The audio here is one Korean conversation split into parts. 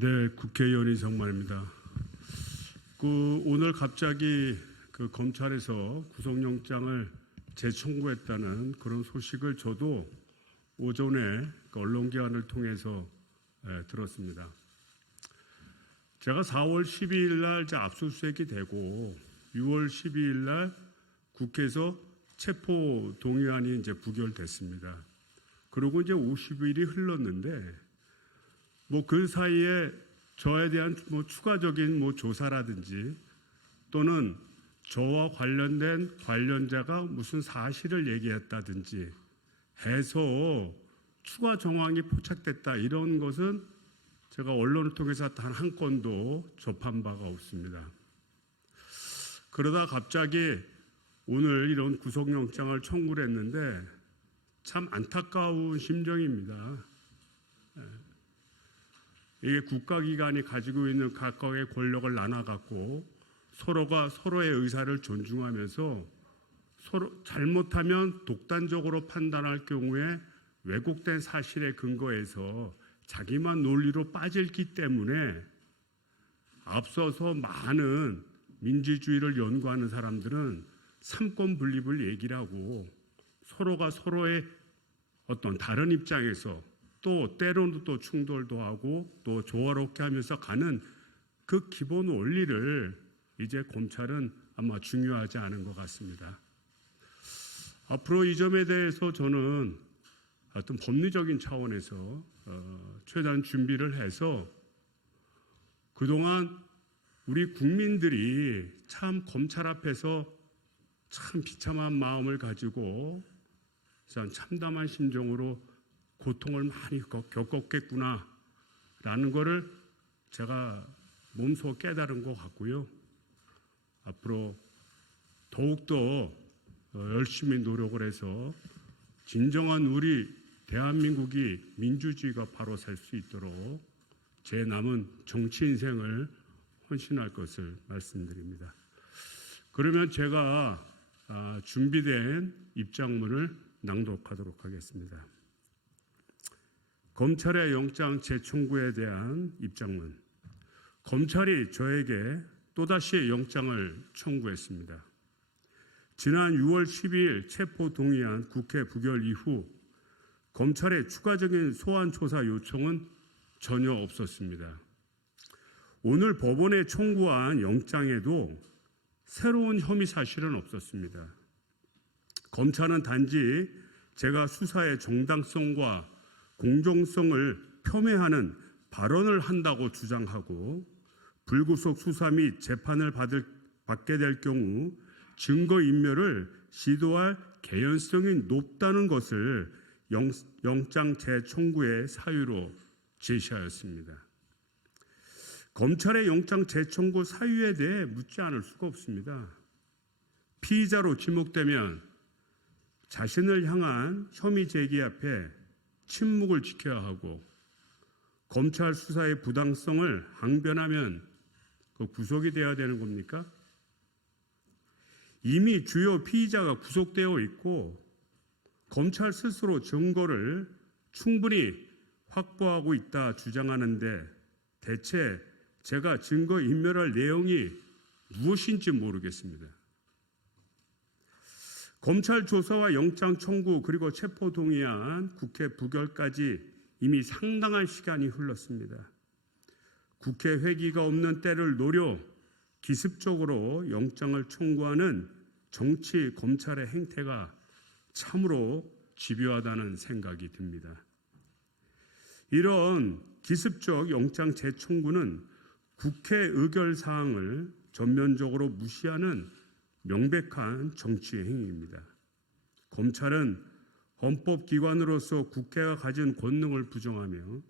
네, 국회의원 이성만입니다. 오늘 갑자기 검찰에서 구속영장을 재청구했다는 그런 소식을 저도 오전에 언론기관을 통해서 들었습니다. 제가 4월 12일 날 압수수색이 되고 6월 12일 날 국회에서 체포 동의안이 부결됐습니다. 그리고 50일이 흘렀는데 그 사이에 저에 대한 추가적인 조사라든지 또는 저와 관련된 관련자가 무슨 사실을 얘기했다든지 해서 추가 정황이 포착됐다, 이런 것은 제가 언론을 통해서 단 한 건도 접한 바가 없습니다. 그러다 갑자기 오늘 이런 구속영장을 청구를 했는데 참 안타까운 심정입니다. 이게 국가기관이 가지고 있는 각각의 권력을 나눠갖고 서로가 서로의 의사를 존중하면서 서로 잘못하면 독단적으로 판단할 경우에 왜곡된 사실에 근거해서 자기만 논리로 빠질기 때문에 앞서서 많은 민주주의를 연구하는 사람들은 삼권 분립을 얘기를 하고 서로가 서로의 어떤 다른 입장에서 또 때로는 또 충돌도 하고 또 조화롭게 하면서 가는 그 기본 원리를 이제 검찰은 아마 중요하지 않은 것 같습니다. 앞으로 이 점에 대해서 저는 어떤 법리적인 차원에서 최대한 준비를 해서 그동안 우리 국민들이 참 검찰 앞에서 참 비참한 마음을 가지고 참담한 심정으로 고통을 많이 겪었겠구나 라는 거를 제가 몸소 깨달은 것 같고요. 앞으로 더욱더 열심히 노력을 해서 진정한 우리 대한민국이 민주주의가 바로 살 수 있도록 제 남은 정치 인생을 헌신할 것을 말씀드립니다. 그러면 제가 준비된 입장문을 낭독하도록 하겠습니다. 검찰의 영장 재청구에 대한 입장문. 검찰이 저에게 또다시 영장을 청구했습니다. 지난 6월 12일 체포 동의안 국회 부결 이후 검찰의 추가적인 소환 조사 요청은 전혀 없었습니다. 오늘 법원에 청구한 영장에도 새로운 혐의 사실은 없었습니다. 검찰은 단지 제가 수사의 정당성과 공정성을 폄훼하는 발언을 한다고 주장하고 불구속 수사 및 재판을 받게 될 경우 증거인멸을 시도할 개연성이 높다는 것을 영장 재청구의 사유로 제시하였습니다. 검찰의 영장 재청구 사유에 대해 묻지 않을 수가 없습니다. 피의자로 지목되면 자신을 향한 혐의 제기 앞에 침묵을 지켜야 하고 검찰 수사의 부당성을 항변하면 구속이 되어야 되는 겁니까? 이미 주요 피의자가 구속되어 있고 검찰 스스로 증거를 충분히 확보하고 있다 주장하는데 대체 제가 증거 인멸할 내용이 무엇인지 모르겠습니다. 검찰 조사와 영장 청구 그리고 체포 동의안 국회 부결까지 이미 상당한 시간이 흘렀습니다. 국회 회기가 없는 때를 노려 기습적으로 영장을 청구하는 정치 검찰의 행태가 참으로 집요하다는 생각이 듭니다. 이런 기습적 영장 재청구는 국회 의결사항을 전면적으로 무시하는 명백한 정치 행위입니다. 검찰은 헌법기관으로서 국회가 가진 권능을 부정하며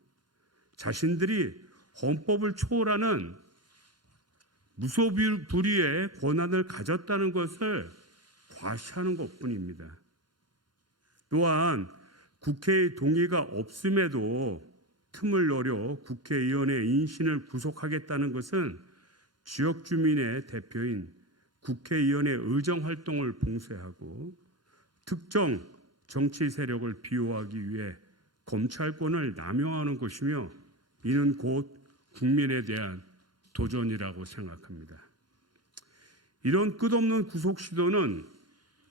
자신들이 헌법을 초월하는 무소불위의 권한을 가졌다는 것을 과시하는 것뿐입니다. 또한 국회의 동의가 없음에도 틈을 노려 국회의원의 인신을 구속하겠다는 것은 지역 주민의 대표인 국회의원의 의정활동을 봉쇄하고 특정 정치 세력을 비호하기 위해 검찰권을 남용하는 것이며 이는 곧 국민에 대한 도전이라고 생각합니다. 이런 끝없는 구속 시도는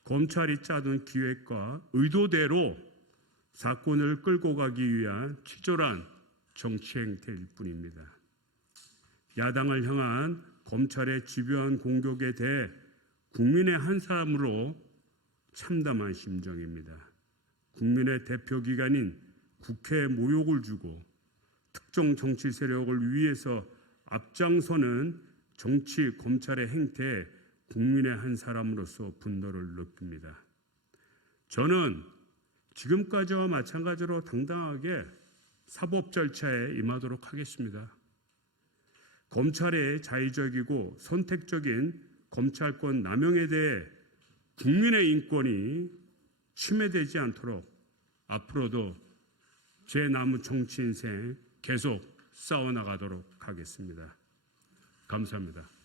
검찰이 짜둔 기획과 의도대로 사건을 끌고 가기 위한 치졸한 정치 행태일 뿐입니다. 야당을 향한 검찰의 집요한 공격에 대해 국민의 한 사람으로 참담한 심정입니다. 국민의 대표기관인 국회에 모욕을 주고 특정 정치 세력을 위해서 앞장서는 정치 검찰의 행태에 국민의 한 사람으로서 분노를 느낍니다. 저는 지금까지와 마찬가지로 당당하게 사법 절차에 임하도록 하겠습니다. 검찰의 자의적이고 선택적인 검찰권 남용에 대해 국민의 인권이 침해되지 않도록 앞으로도 제 남은 정치 인생 계속 싸워나가도록 하겠습니다. 감사합니다.